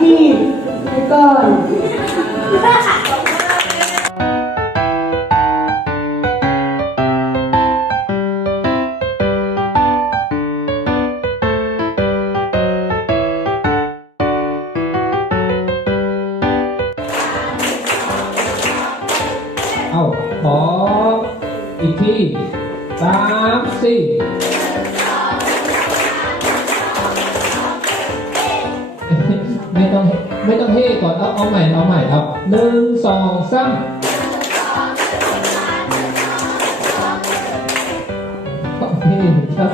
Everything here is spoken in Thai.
ที่ก่อนเอาขออีกทีสามสี่ ไม่ต้องไม่ต้องเฮ่ก่อนเอาเอาใหม่เอาใหม่ครับหนึ่งสองสามโอเคครับ